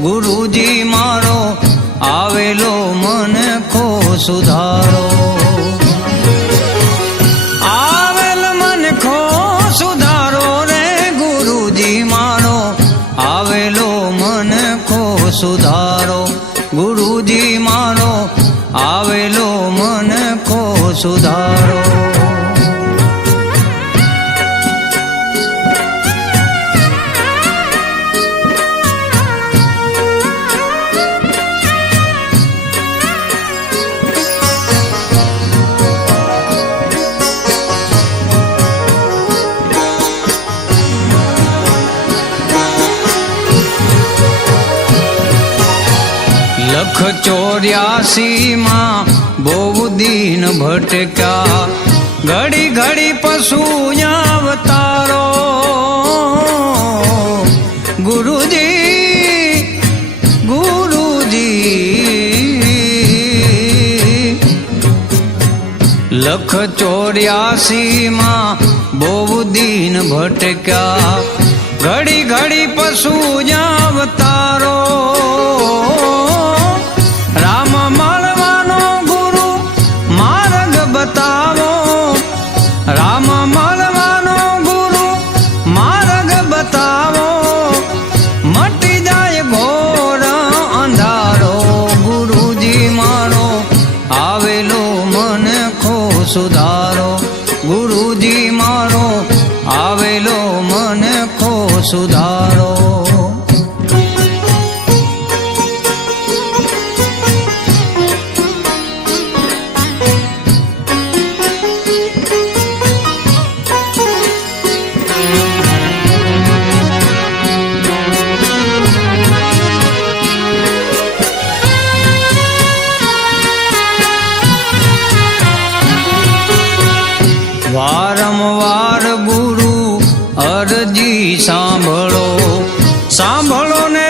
ગુરુજી મારો, આવેલો મન ખો સુધારો. આવેલ મન ખો સુધારો રે ગુરુજી મારો, આવેલો મન ખો સુધારો. ગુરુજી મારો, આવેલો મન ખો સુધારો. લખ ચોર્યાસી માં બહુ દિન ભટક્યા. ઘડી ઘડી પશુ અવતારો ગુરુજી ગુરુજી. લખ ચોર્યાસી માં બહુ દિન ભટક્યા. ઘડી ઘડી પશુ અવતારો સુધારો. ગુરુજી મારો આવેલો મને ખો સુધારો. વારંવાર ગુરુ અરજી સાંભળો. સાંભળો ને